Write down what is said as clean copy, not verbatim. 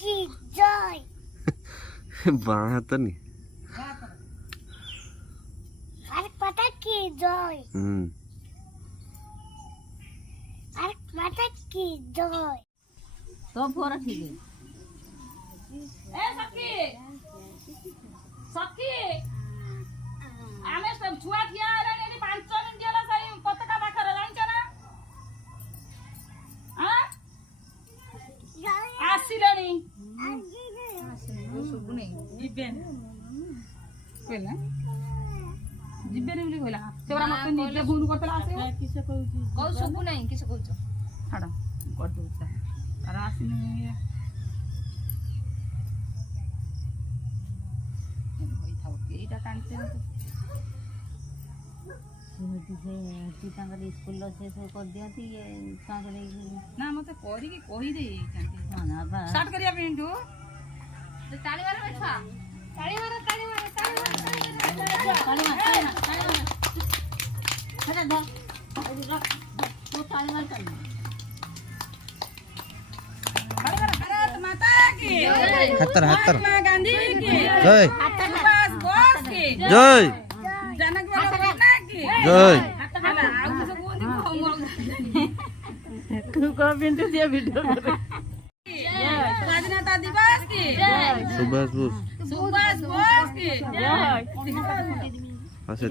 की जय। बाएं हाथ तो नहीं। भारत माता की जय। भारत माता की जय। तो पूरा ठीक है। ए सखी सखी आमे सब छुआ थिया आले ने 5 मिनिट गेला सही पतका पाखर लांच ना हां आसिलनी सुबु नहीं जिबे कहला जिबे रे बोली कहला सेवरा मत निजे फोन करतला आसे किसे कहउची कौ सुबु नहीं किसे कहउछ छाड़ कर दो तार आसिनी एटा कांते से स्कूल से सब कर दियती ये ना मते करी के कहि दे ना स्टार्ट करिया पिंटू ताली मार बैठा ताली मार ताली मार हटा दे तो ताली मार कर भारत माता की हत्तर महात्मा गांधी की जय सुभाष बोस की जय जनक वल्लभ की जय हला आउ सब बोली तू को पिंटू दिया वीडियो स्वाधीनता दिवस की सुभाष बोस सुभाष बोस की अच्छा